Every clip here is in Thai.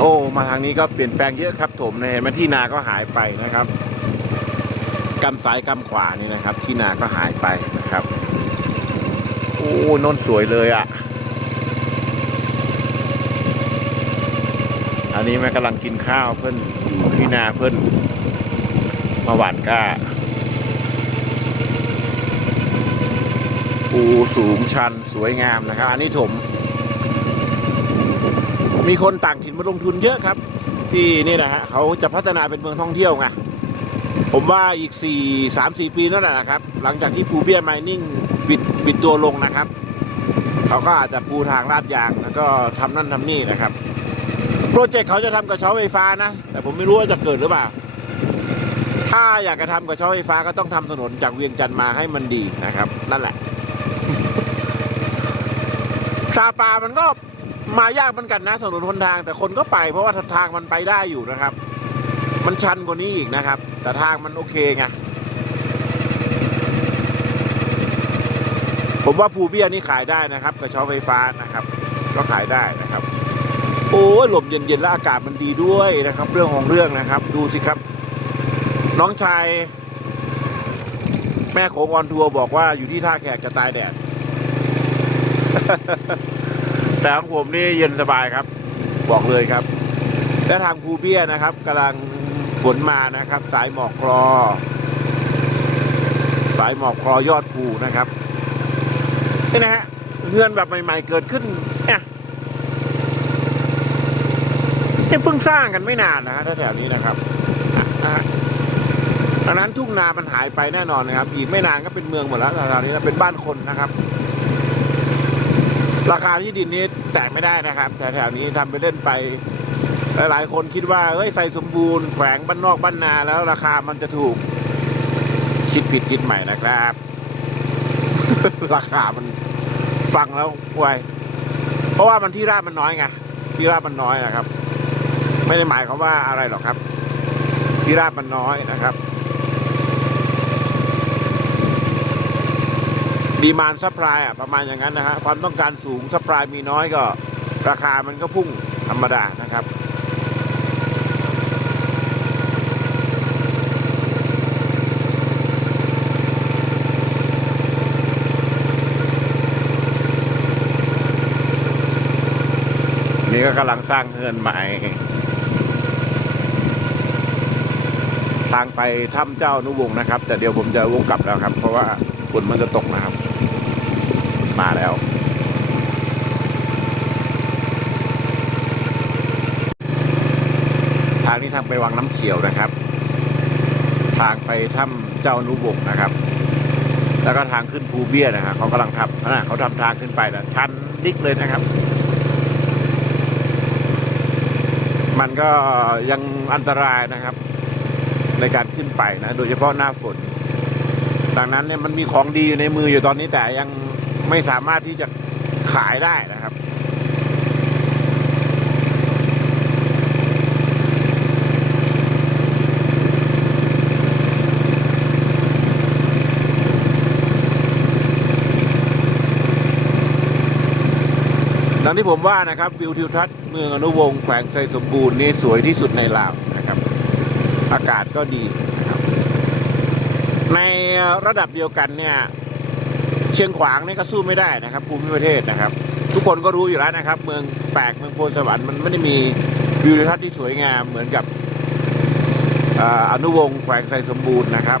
โอ้มาทางนี้ก็เปลี่ยนแปลงเยอะครับผมเห็นไหมที่นาก็หายไปนะครับกำซ้ายกำขวานี่นะครับ ที่นาก็หายไปนะครับ โอ้นนสวยเลยอะ่ะ อันนี้แม่กำลังกินข้าวเพื่อนที่นาเพื่อนมาหวานก้าปูสูงชันสวยงามนะครับ อันนี้ถม มีคนต่างถิ่นมาลงทุนเยอะครับ ที่นี่นะฮะเขาจะพัฒนาเป็นเมืองท่องเที่ยวไงผมว่าอีก 4 3 4 ปีนั่นแหละนะครับ หลังจากที่ภูเบียไมนิ่งปิดปิดตัวลงนะครับ เขาก็อาจจะปูทางลาดยางแล้วก็ทำนั่นทำนี่นะครับ โปรเจกต์เขาจะทำกระเช้าไฟฟ้านะ แต่ผมไม่รู้ว่าจะเกิดหรือเปล่า ถ้าอยากจะทำกระเช้าไฟฟ้าก็ต้องทำถนนจากเวียงจันทร์มาให้มันดีนะครับ นั่นแหละซาปามันก็ มายากเหมือนกันนะถนนหนทาง แต่คนก็ไป เพราะว่าทางมันไปได้อยู่นะครับ มันชันกว่านี้อีกนะครับ แต่ทางมันโอเคไงผมว่าภูเบี้ยนี่ขายได้นะครับกระเช้าไฟฟ้านะครับ ก็ขายได้นะครับ โอ้ลมเย็นๆแล้วอากาศมันดีด้วยนะครับ เรื่องของเรื่องนะครับ ดูสิครับ น้องชายแม่โขงออนทัวร์บอกว่าอยู่ที่ท่าแขกจะตายแดด แต่ของผมนี่เย็นสบายครับ บอกเลยครับ และทางภูเบี้ยนะครับกำลังฝนมานะครับ สายหมอกคลอ สายหมอกคลอยอดภูนะครับนี่นะฮะเงื่อนแบบใหม่ ๆ เกิดขึ้นเนี่ยนี่เพิ่งสร้างกันไม่นานนะฮะแถวนี้นะครับนะฮะดังนั้นทุ่งนามันหายไปแน่นอนนะครับ อีกไม่นานก็เป็นเมืองหมดแล้วแถวนี้นะเป็นบ้านคนนะครับ ราคาที่ดินนี้แตะไม่ได้นะครับแถวๆนี้ทำไปเล่นไป หลายๆ คนคิดว่าเฮ้ยใส่สมบูรณ์แขวงบ้านนอกบ้านนาแล้วราคามันจะถูกคิดผิดคิดใหม่นะครับ ราคามันฟังแล้วไวยเพราะว่ามันที่ราบมันน้อยไงที่ราบมันน้อยนะครับ ไม่ได้หมายความว่าอะไรหรอกครับ ที่ราบมันน้อยนะครับ ดีมานซัพพลายอะประมาณอย่างนั้นนะฮะความต้องการสูงซัพพลายมีน้อยก็ราคามันก็พุ่งธรรมดานะครับนี่ก็กำลังสร้างเฮือนใหม่ ทางไปถ้ำเจ้านุวงศ์นะครับ แต่เดี๋ยวผมจะวงกลับแล้วครับ เพราะว่าฝนมันจะตกนะครับ มาแล้ว ทางนี้ทางไปวังน้ำเขียวนะครับ ทางไปถ้ำเจ้านุวงศ์นะครับ แล้วก็ทางขึ้นภูเบี้ยนะครับเขากำลังทำนะเขาทำทางขึ้นไปนะชันดิกเลยนะครับ มันก็ยังอันตรายนะครับ ในการขึ้นไปนะ โดยเฉพาะหน้าฝนดังนั้นเนี่ยมันมีของดีอยู่ในมืออยู่ตอนนี้แต่ยัง ไม่สามารถที่จะขายได้นะครับ ดังที่ผมว่านะครับวิวทิวทัศน์เมืองอนุวงศ์แขวงไซสมบูรณ์นี่สวยที่สุดในลาวนะครับ อากาศก็ดีนะครับในระดับเดียวกันเนี่ย ชียงขวางนี่ก็สู้ไม่ได้นะครับภูมิประเทศนะครับ ทุกคนก็รู้อยู่แล้วนะครับ เมืองแปลกเมืองโพนสวรรค์มันไม่ได้มีวิวทิวทัศน์ที่สวยงามเหมือนกับออนุวงศ์แขวงไซสมบูรณ์นะครับ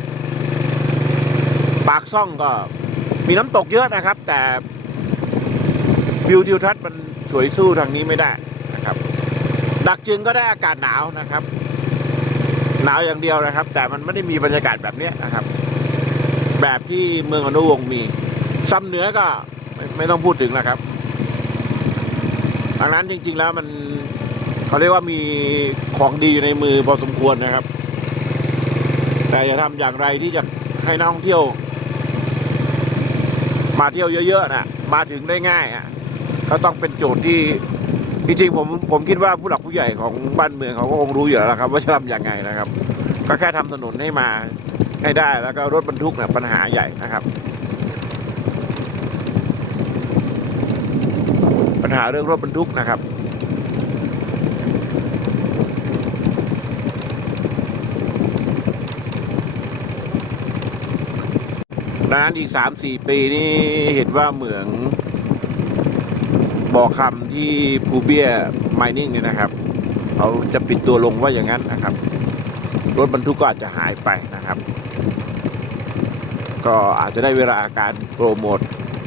ปากซ่องก็มีน้ำตกเยอะนะครับ แต่วิวทิวทัศน์มันสวยสู้ทางนี้ไม่ได้นะครับ ดักจึงก็ได้อากาศหนาวนะครับ หนาวอย่างเดียวนะครับ แต่มันไม่ได้มีบรรยากาศแบบนี้นะครับ แบบที่เมืองอนุวงศ์มี ซ้ำเหนือก็ไม่ไม่ต้องพูดถึงนะครับดังนั้นจริง ๆ แล้วมันเขาเรียกว่ามีของดีอยู่ในมือพอสมควรนะครับ แต่จะทำอย่างไรที่จะให้นักท่องเที่ยว มาเที่ยวเยอะๆนะมาถึงได้ง่ายอะก็ต้องเป็นโจทย์ที่จริงๆผมผมคิดว่าผู้หลักผู้ใหญ่ของบ้านเมืองเขาก็คงรู้อยู่แล้วครับ ว่าจะทำอยังไงนะครับ ก็แค่ทำถนนให้มาให้ได้แล้วก็รถบรรทุกเนี่ยปัญหาใหญ่นะครับ ปัญหาเรื่องรถบรรทุกนะครับดังนั้นอีก 3-4 ปีนี่เห็นว่าเหมืองบอกคำที่ภูเบียไมนิ่งเนี่ยนะครับเขาจะปิดตัวลงว่าอย่างนั้นนะครับ รถบรรทุกก็อาจจะหายไปนะครับ ก็อาจจะได้เวลาการโปรโมท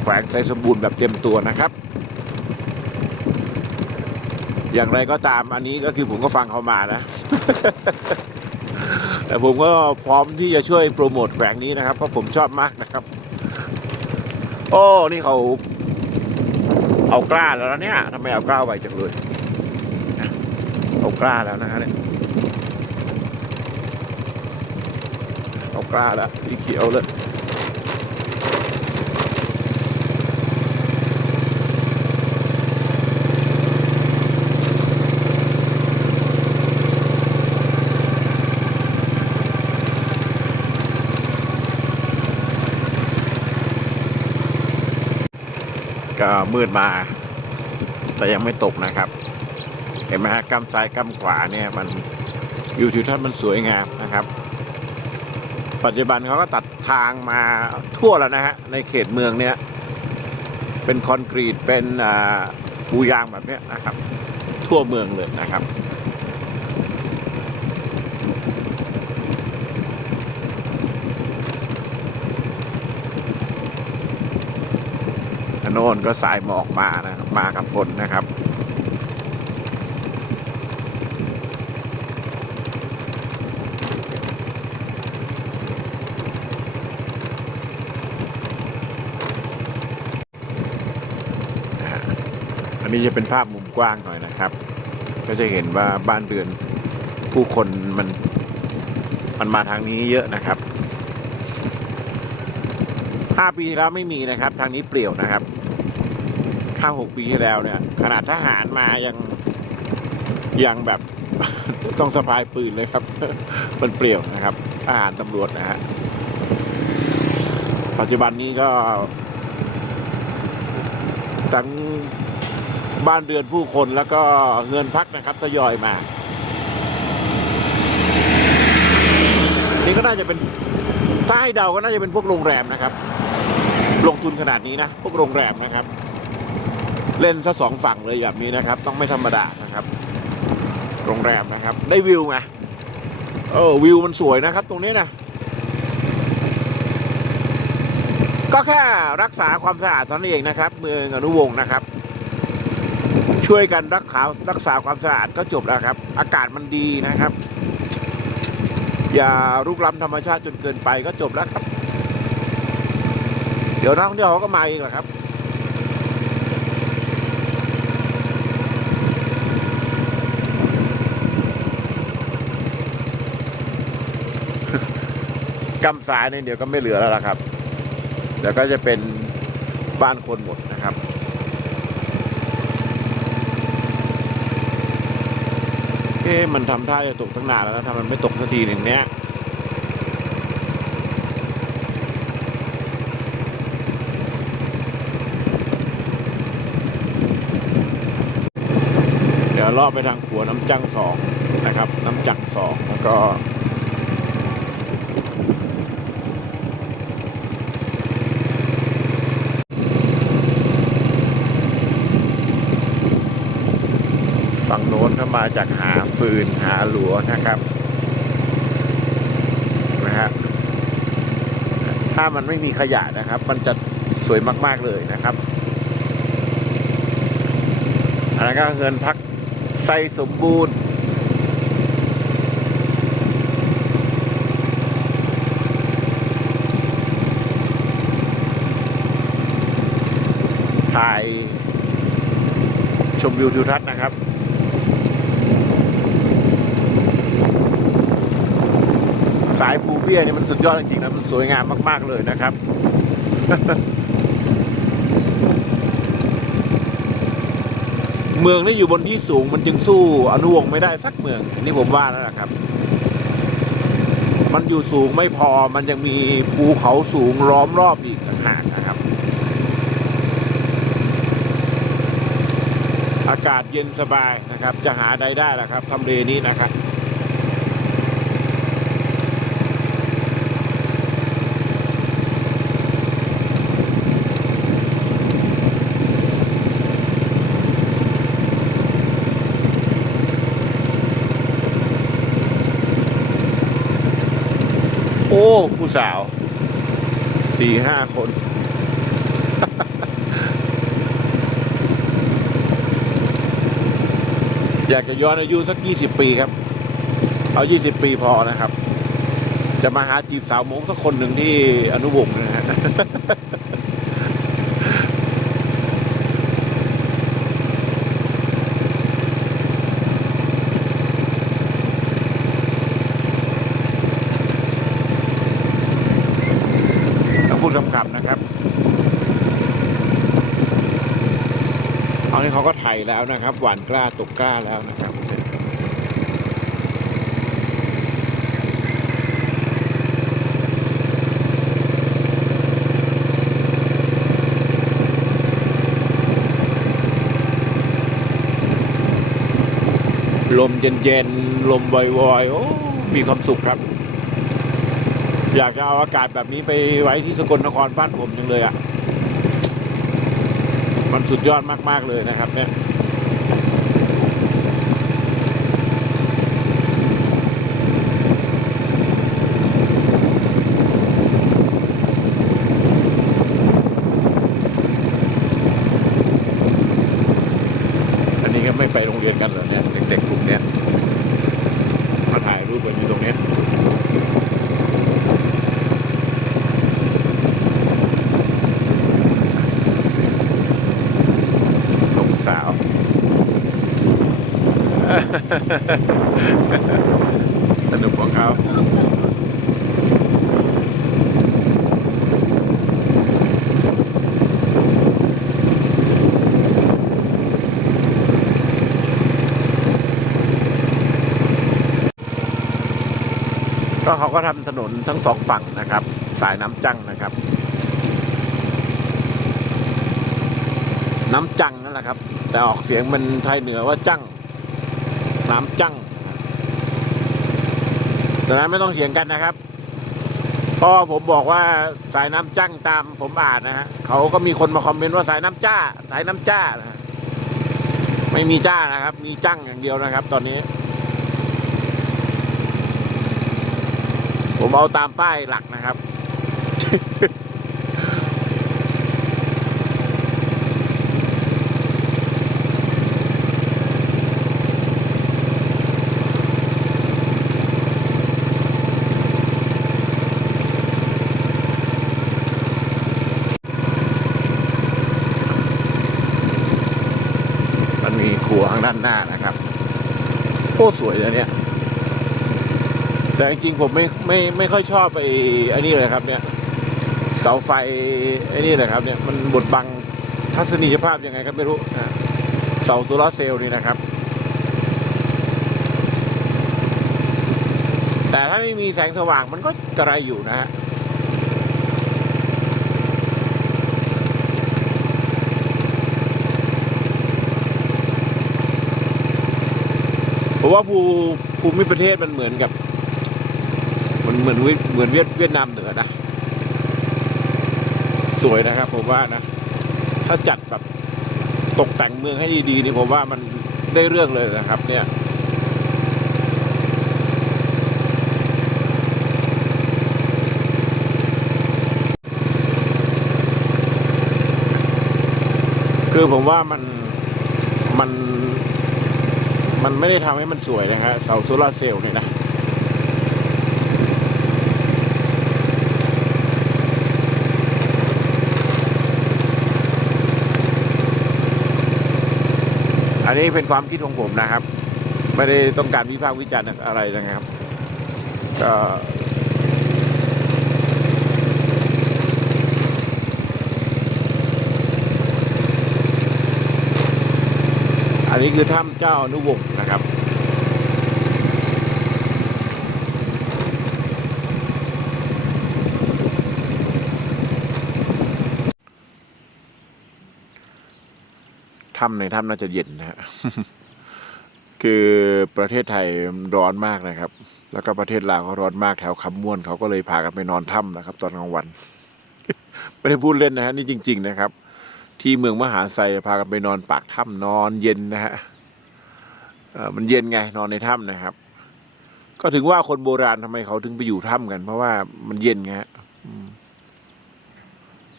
แขวงไซสมบูรณ์แบบเต็มตัวนะครับ อย่างไรก็ตามอันนี้ก็คือผมก็ฟังเขามานะ แต่ผมก็พร้อมที่จะช่วยโปรโมทแขวงนี้นะครับ เพราะผมชอบมากนะครับ โอ้นี่เขาเอากล้าแล้วนะเนี่ยทำไมเอากล้าไวจังเลยเอากล้าแล้วนะฮะเนี่ยเอากล้าแล้วสีเขียวเลย ก็มืดมา แต่ยังไม่ตกนะครับ เห็นไหมฮะกำซ้ายกำขวาเนี่ยมันวิวทิวทัศน์มันสวยงามนะครับ ปัจจุบันเขาก็ตัดทางมาทั่วแล้วนะฮะในเขตเมืองเนี่ยเป็นคอนกรีตเป็นปูยางแบบนี้นะครับ ทั่วเมืองเลยนะครับ โน้นก็สายหมอกมานะมากับฝนนะครับอันนี้จะเป็นภาพมุมกว้างหน่อยนะครับ ก็จะเห็นว่าบ้านเรือนผู้คนมันมันมาทางนี้เยอะนะครับห้าปีที่แล้วไม่มีนะครับ ทางนี้เปลี่ยวนะครับ ห้าหกปีที่แล้วเนี่ย ขนาดทหารมายังยังแบบ ต้องสะพายปืนเลยครับ มันเปลี่ยวนะครับทหารตำรวจนะฮะปัจจุบันนี้ก็ทั้งบ้านเรือนผู้คนแล้วก็เงินพักนะครับทยอยมา นี่ก็น่าจะเป็นถ้าให้เดาก็น่าจะเป็นพวกโรงแรมนะครับ ลงทุนขนาดนี้นะ พวกโรงแรมนะครับ เล่นซะสองฝั่งเลยแบบนี้นะครับ ต้องไม่ธรรมดานะครับ โรงแรมนะครับ ได้วิวไงเออวิวมันสวยนะครับ ตรงนี้นะก็แค่รักษาความสะอาดเท่านั้นเองนะครับ เมืองอนุวงศ์นะครับ ช่วยกันรักษารักษาความสะอาดก็จบแล้วครับ อากาศมันดีนะครับ อย่ารุกล้ำธรรมชาติจนเกินไปก็จบแล้วครับ เดี๋ยวนักท่องเที่ยวเขาก็มาเองแหละครับ กำสายนี่เดี๋ยวก็ไม่เหลือแล้วล่ะครับ เดี๋ยวก็จะเป็นบ้านคนหมดนะครับเอ๊ะมันทำท่าจะตกตั้งนานแล้วนะทำไมไม่ตกสักทีหนึ่งเนี้ยเดี๋ยวลาะไปทางขัวน้ำจังสองนะครับ น้ำจังสองแล้วก็ ฝั่งโน้นเข้า มาจากหาฟืนหาหลัวนะครับนะฮะถ้ามันไม่มีขยะนะครับ มันจะสวยมาก ๆเลยนะครับอันนั้นก็เงินพักไซสมบูรณ์ถ่ายชมวิวทิวทัศน์นะครับ สายภูเบี้ยนี่มันสุดยอดจริงๆนะมันสวยงามมาก ๆ เลยนะครับ เมืองนี่อยู่บนที่สูงมันจึงสู้อนุวงศ์ไม่ได้สักเมือง อันนี่ผมว่าแล้วนะครับ มันอยู่สูงไม่พอมันยังมีภูเขาสูงล้อมรอบอีกต่างหากนะครับ อากาศเย็นสบายนะครับ จะหาใดได้ล่ะครับทำเลนี้นะครับ โอ้ผู้สาวสี่ห้าคน อยากจะย้อนอายุสักยี่สิบปีครับ เอายี่สิบปีพอนะครับ จะมาหาจีบสาวมงสักคนหนึ่งที่อนุวงศ์นะฮะ ต้องพูดคำๆนะครับตอนนี้เขาก็ไถ แล้วนะครับ หวานกล้าตกกล้าแล้วนะครับลมเย็นๆ ลมวอยๆ โอ้ มีความสุขครับ อยากจะเอาอากาศแบบนี้ไปไว้ที่สกลนครบ้านผมจังเลยอะ่ะ มันสุดยอดมากๆเลยนะครับเนี่ย อันนี้ก็ไม่ไปโรงเรียนกันเหรอเนี่ย เด็กๆกลุ่มเนี้ยมาถ่ายรูปกันอยู่ตรงเนี้ย หนุ่มสาว สนุกของเขาก็เขาก็ทำถนนทั้งสองฝั่งนะครับ สายน้ำจังนะครับ น้ำจังนั่นแหละครับ แต่ออกเสียงมันไทยเหนือว่าจัง น้ำจังดังนั้นไม่ต้องเถียงกันนะครับเพราะผมบอกว่าสายน้ำจังตามผมอ่านนะฮะเขาก็มีคนมาคอมเมนต์ว่าสายน้ำจ้า สายน้ำจ้านะฮะไม่มีจ้านะครับ มีจังอย่างเดียวนะครับ ตอนนี้ ผมเอาตามป้ายหลักนะครับ มันมีครัวข้างด้านหน้านะครับ โอ้สวยเลยเนี่ย แต่จริงๆผมไม่ไม่ไม่ค่อยชอบไอ้ไอ้นี่เลยครับเนี่ย เสาไฟไอ้นี่เลยครับเนี่ยมันบดบังทัศนียภาพยังไงก็ไม่รู้นะเสาโซลาเซลล์นี่นะครับ แต่ถ้าไม่มีแสงสว่างมันก็กระไรอยู่นะฮะ ว่าภูภูมิประเทศมันเหมือนกับ มันเหมือนเวเหมือนเวียดเวียดนามเหนือนะ สวยนะครับ ผมว่านะ ถ้าจัดแบบตกแต่งเมืองให้ดีๆนี่ผมว่ามันได้เรื่องเลยนะครับ เนี่ยคือผมว่ามันมัน มันไม่ได้ทำให้มันสวยนะฮะเสาโซลาเซลล์เนี่ยนะอันนี้เป็นความคิดของผมนะครับ ไม่ได้ต้องการวิพากษ์วิจารณ์อะไรนะครับก็อันนี้คือถ้ำเจ้าอนุวงศ์ ครับถ้ำในถ้ำน่าจะเย็นนะฮะคือประเทศไทยร้อนมากนะครับ แล้วก็ประเทศลาวก็ร้อนมากแถวคำม่วนเขาก็เลยพากันไปนอนถ้ำนะครับ ตอนกลางวัน ไม่ได้พูดเล่นนะฮะนี่จริง ๆ นะครับ ที่เมืองมหาไซพากันไปนอนปากถ้ำนอนเย็นนะฮะ มันเย็นไงนอนในถ้ำนะครับ ก็ถึงว่าคนโบราณทำไมเขาถึงไปอยู่ถ้ำกัน เพราะว่ามันเย็นไงฮะ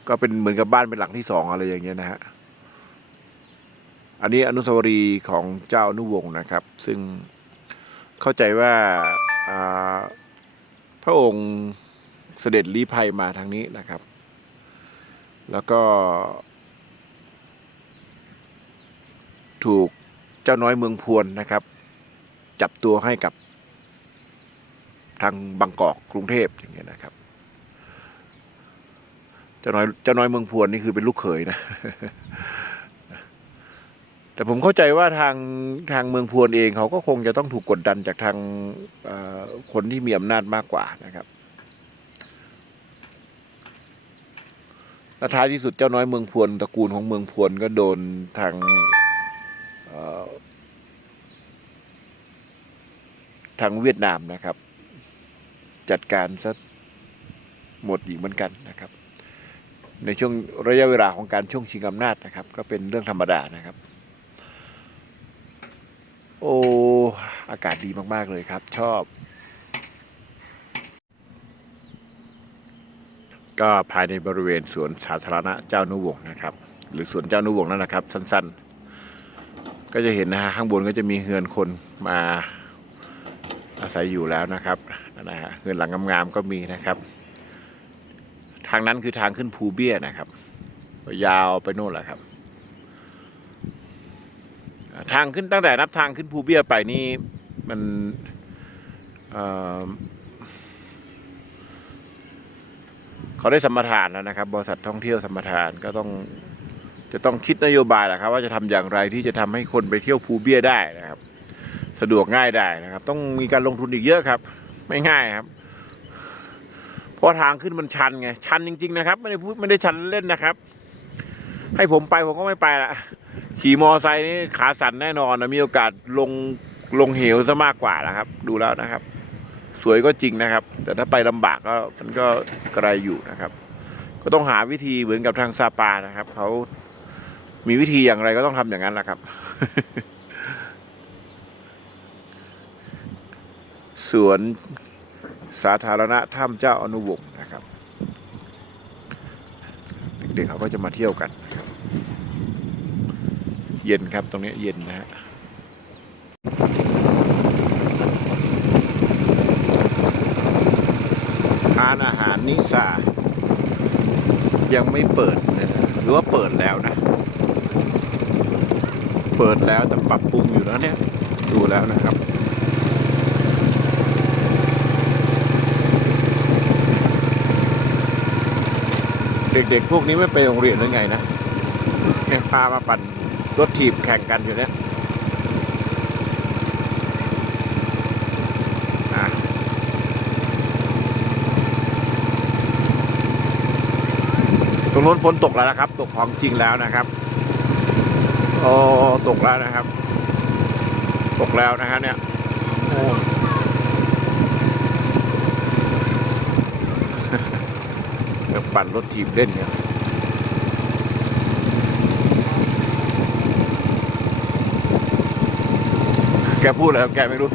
ก็เป็นเหมือนกับบ้านเป็นหลังที่สองอะไรอย่างเงี้ยนะฮะอันนี้อนุสาวรีย์ของเจ้าอนุวงศ์นะครับ ซึ่งเข้าใจว่าอ่าพระองค์เสด็จลี้ภัยมาทางนี้นะครับ แล้วก็ ถูก เจ้าน้อยเมืองพวนนะครับ จับตัวให้กับทางบางกอกกรุงเทพอย่างเงี้ยนะครับ เจ้าน้อยเจ้าน้อยเมืองพวนนี่คือเป็นลูกเขยนะ แต่ผมเข้าใจว่าทางทางเมืองพวนเองเขาก็คงจะต้องถูกกดดันจากทางคนที่มีอำนาจมากกว่านะครับและท้ายที่สุดเจ้าน้อยเมืองพวนตระกูลของเมืองพวนก็โดนทาง ทางเวียดนามนะครับ จัดการซะหมดอีกเหมือนกันนะครับ ในช่วงระยะเวลาของการช่วงชิงอำนาจนะครับ ก็เป็นเรื่องธรรมดานะครับ โอ้อากาศดีมากๆเลยครับ ชอบ ก็ภายในบริเวณสวนสาธารณะเจ้านุวงศ์นะครับ หรือสวนเจ้านุวงศ์นั่นนะครับ สั้น ๆ ก็จะเห็นนะฮะข้างบนก็จะมีเฮือนคนมาอาศัยอยู่แล้วนะครับนะฮะเฮือนหลังงามๆก็มีนะครับ ทางนั้นคือทางขึ้นภูเบี้ยนะครับ ยาวไปโน่นแหละครับ ทางขึ้นตั้งแต่นับทางขึ้นภูเบี้ยไปนี่มันเอ่อเขาได้สัมปทานแล้วนะครับ บริษัทท่องเที่ยวสัมปทานก็ต้อง จะต้องคิดนโยบายแหละครับ ว่าจะทำอย่างไรที่จะทำให้คนไปเที่ยวภูเบี้ยได้นะครับ สะดวกง่ายได้นะครับ ต้องมีการลงทุนอีกเยอะครับ ไม่ง่ายครับ เพราะทางขึ้นมันชันไงชันจริง ๆ นะครับ ไม่ได้พูดไม่ได้ชันเล่นนะครับ ให้ผมไปผมก็ไม่ไปละขี่มอไซค์นี่ขาสั่นแน่นอนนะมีโอกาสลงลงเหวซะมากกว่านะครับ ดูแล้วนะครับ สวยก็จริงนะครับ แต่ถ้าไปลำบากก็มันก็ไกลอยู่นะครับ ก็ต้องหาวิธีเหมือนกับทางซาปานะครับเขา มีวิธีอย่างไรก็ต้องทำอย่างนั้นแหละครับ สวนสาธารณะถ้ำเจ้าอนุวงศ์นะครับ เด็กๆเขาก็จะมาเที่ยวกัน เย็นครับตรงนี้เย็นนะฮะร้านอาหารนิสายังไม่เปิดนะหรือว่าเปิดแล้วนะ เปิดแล้วแต่ปรับปรุงอยู่แล้วเนี่ย ดูแล้วนะครับเด็กๆ พวกนี้ไม่ไปโรงเรียนหรือไงนะเนี่ยพามาปั่นรถถีบแข่งกันอยู่เนี่ยอะตรงนู้นฝนตกแล้วนะครับ ตกของจริงแล้วนะครับ ตกแล้วนะครับ ตกแล้วนะฮะเนี่ยโอ้เดี๋ยวปั่นรถทีบเล่นเนี่ยแกพูดอะไรแกไม่รู้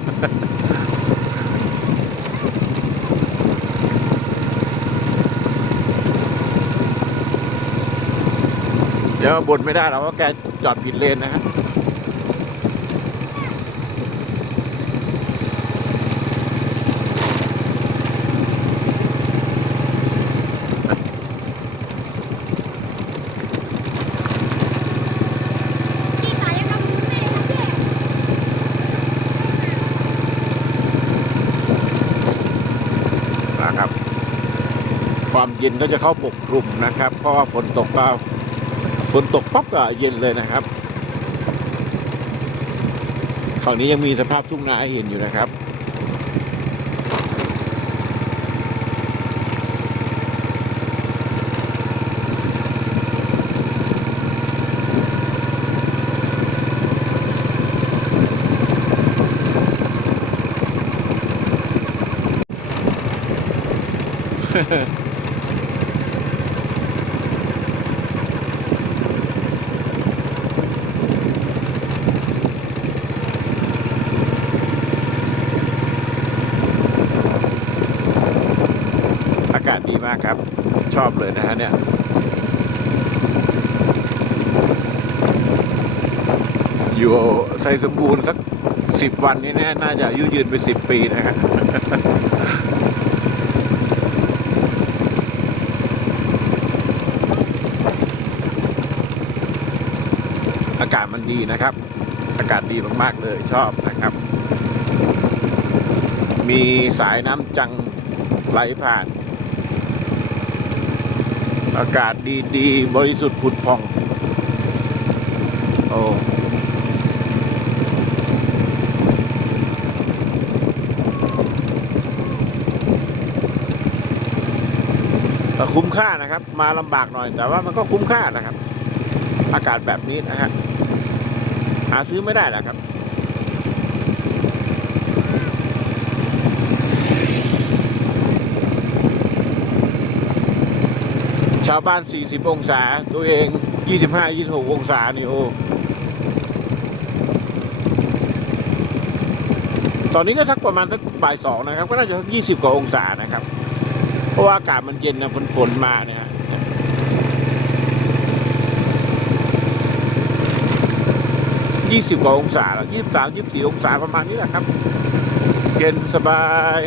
ดี๋ยวบ่นไม่ได้หรอกว่าแกจอดผิดเลนนะฮะ Kita yang kamu ni aja. นะครับความเย็นก็จะเข้าปกคลุมนะครับ เพราะว่าฝนตกก็ ฝนตกปั๊บก็เย็นเลยนะครับฝั่งนี้ยังมีสภาพทุ่งนาให้เห็นอยู่นะครับ เลยนะฮะเนี่ยอยู่ใส่สมบูรณ์สักสิบวันนี้แน่น่าจะอายุยืนไปสิบปีนะครับอากาศมันดีนะครับ อากาศดีมาก ๆ เลยชอบนะครับ มีสายน้ำจังไหลผ่าน อากาศดีๆ บริสุทธิ์ผุดผ่อง โอ้ก็คุ้มค่านะครับ มาลำบากหน่อย แต่ว่ามันก็คุ้มค่านะครับ อากาศแบบนี้นะฮะหาซื้อไม่ได้แหละครับ ชาวบ้าน 40 องศา ตัวเอง 25 26 องศา นี่โอ้ตอนนี้ก็สักประมาณสักบ่ายสองนะครับ ก็น่าจะสัก20กว่าองศานะครับ เพราะว่าอากาศมันเย็นนะฝนฝนมาเนี่ยยี่สิบกว่าองศาแล้วยี่สิบสามยี่สิบสี่องศาประมาณนี้แหละครับ เย็นสบาย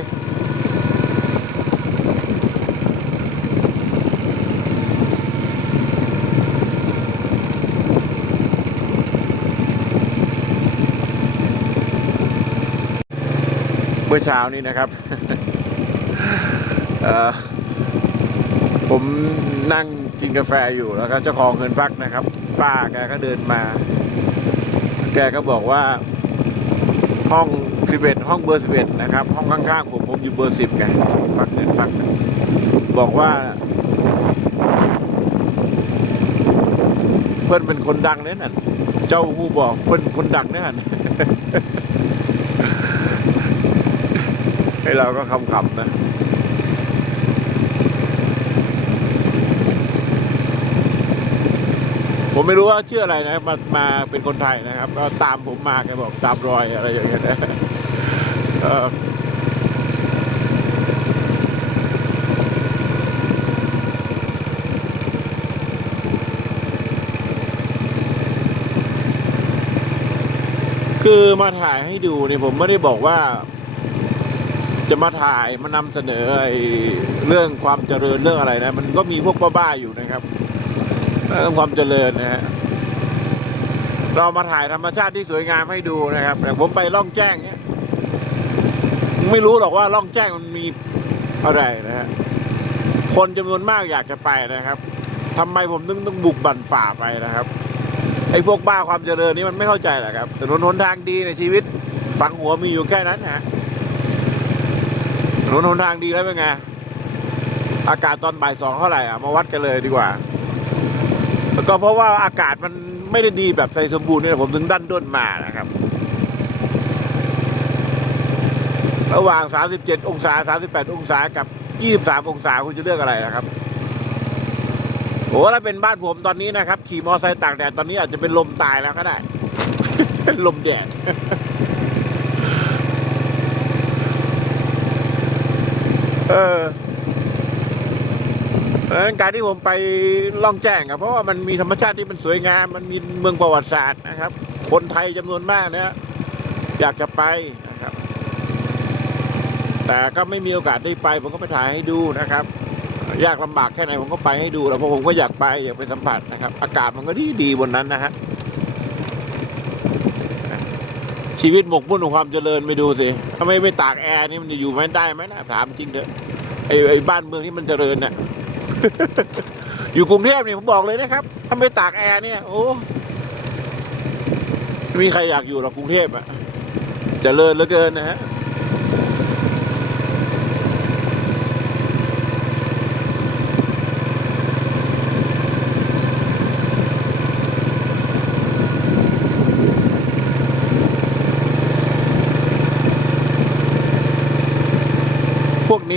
มื่อเช้านี้นะครับผมนั่งกินกาแฟอยู่แล้วก็เจ้าของเงินพักนะครับ ป้าแกก็เดินมา แกก็บอกว่าห้องสิบเอ็ดห้องเบอร์สิบเอ็ดนะครับ ห้องข้างๆผมผมอยู่เบอร์สิบไงพักเงินพักบอกว่า เพื่อนเป็นคนดังเนี่ยน่ะเจ้าผู้บอกเพื่อนคนดังเนี่ยน่ะ ให้เราก็คำๆนะผมไม่รู้ว่าชื่ออะไรนะมามาเป็นคนไทยนะครับ ก็ตามผมมาแกบอกตามรอยอะไรอย่างเงี้ยนะคือมาถ่ายให้ดูเนี่ยผมไม่ได้บอกว่า จะมาถ่ายมานำเสนอไอ้เรื่องความเจริญเรื่องอะไรนะ มันก็มีพวกบ้าๆอยู่นะครับเรื่องความเจริญนะฮะเรามาถ่ายธรรมชาติที่สวยงามให้ดูนะครับแต่ผมไปล่องแจ้งเนี้ยไม่รู้หรอกว่าล่องแจ้งมันมีอะไรนะฮะคนจำนวนมากอยากจะไปนะครับทำไมผมถึงต้องบุกบั่นฝ่าไปนะครับไอ้พวกบ้าความเจริญนี่มันไม่เข้าใจแหรอกครับถนนหนทางดีในชีวิตฝังหัวมีอยู่แค่นั้นนะ ถนนหนทางดีแล้วเป็นไง อากาศตอนบ่ายสองเท่าไหร่อะ มาวัดกันเลยดีกว่า แล้วก็เพราะว่าอากาศมันไม่ได้ดีแบบใส่สมบูรณ์เนี่ยผมถึงดันด้นมานะครับ ระหว่าง 37 องศา 38 องศากับ 23 องศาคุณจะเลือกอะไรนะครับโอ้ถ้าเป็นบ้านผมตอนนี้นะครับ ขี่มอเตอร์ไซค์ตากแดดตอนนี้อาจจะเป็นลมตายแล้วก็ได้ เป็นลมแดด เออการที่ผมไปล่องแจ้งครับเพราะว่ามันมีธรรมชาติที่มันสวยงาม มันมีเมืองประวัติศาสตร์นะครับ คนไทยจำนวนมากเนี่ยอยากจะไปนะครับ แต่ก็ไม่มีโอกาสได้ไป ผมก็ไปถ่ายให้ดูนะครับ ยากลำบากแค่ไหนผมก็ไปให้ดูแล้วเพราะผมก็อยากไปอยากไปสัมผัสนะครับ อากาศมันก็ดีดีบนนั้นนะฮะ ชีวิตหมกมุ่นของความเจริญไปดูสิทำไมไม่ตากแอร์นี่มันจะอยู่ไม่ได้ไหมนะถามจริงเถอะไอ้ไอ้บ้านเมืองที่มันเจริญเนี่ยอยู่กรุงเทพเนี่ยผมบอกเลยนะครับถ้าไม่ตากแอร์เนี่ย โอ้ไม่มีใครอยากอยู่หรอกกรุงเทพอะเจริญเหลือเกินนะฮะ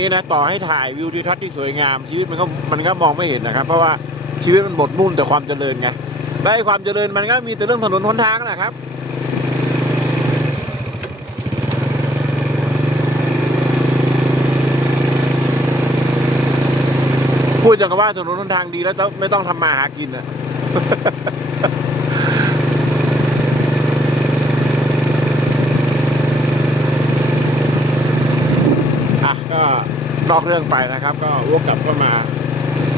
นี้นะต่อให้ถ่ายวิวทิวทัศน์ที่สวยงามชีวิตมันก็มันก็มองไม่เห็นนะครับ เพราะว่าชีวิตมันหมดมุ่นแต่ความเจริญไงไอ้ความเจริญมันก็มีแต่เรื่องถนนหนทางนะครับพูดจังกับว่าถนนหนทางดีแล้วต้องไม่ต้องทำมาหากินนะก็ นอกเรื่องไปนะครับ ก็วกกลับเข้ามา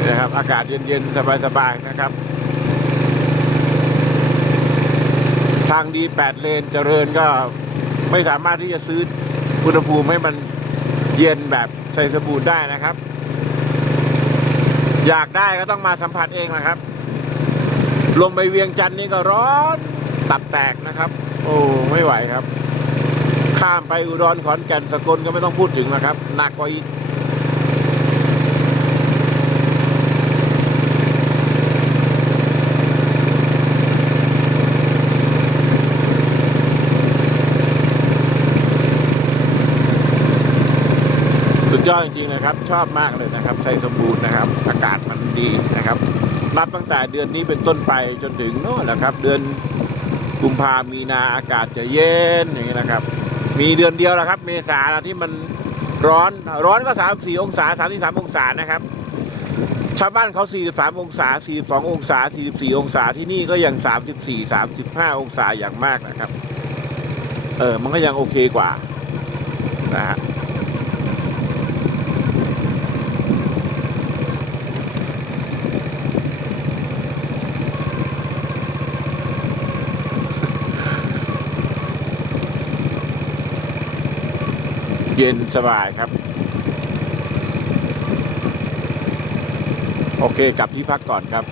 นะครับ อากาศเย็นๆ สบายๆ นะครับ ทางดี8เลนเจริญก็ไม่สามารถที่จะซื้ออุณหภูมิให้มันเย็นแบบใส่สบู่ได้นะครับ อยากได้ก็ต้องมาสัมผัสเองนะครับลงไปเวียงจันทร์นี่ก็ร้อนตับแตกนะครับ โอ้ไม่ไหวครับ ข้ามไปอุดรขอนแก่นสกลก็ไม่ต้องพูดถึงนะครับ หนักกว่าอีก ยอดจริงๆนะครับ ชอบมากเลยนะครับใส่สมบูรณ์นะครับ อากาศมันดีนะครับ นับตั้งแต่เดือนนี้เป็นต้นไปจนถึงโน่นแหละครับ เดือนกุมภามีนาอากาศจะเย็นอย่างนี้นะครับ มีเดือนเดียวแหละครับ เมษาที่มันร้อนร้อนก็ 34 องศา 33 องศานะครับ ชาวบ้านเขา 43 องศา 42 องศา 44 องศาที่นี่ก็ยัง 34 35 องศาอย่างมากนะครับ เออมันก็ยังโอเคกว่านะฮะ เย็นสบายครับ โอเคกลับที่พักก่อนครับ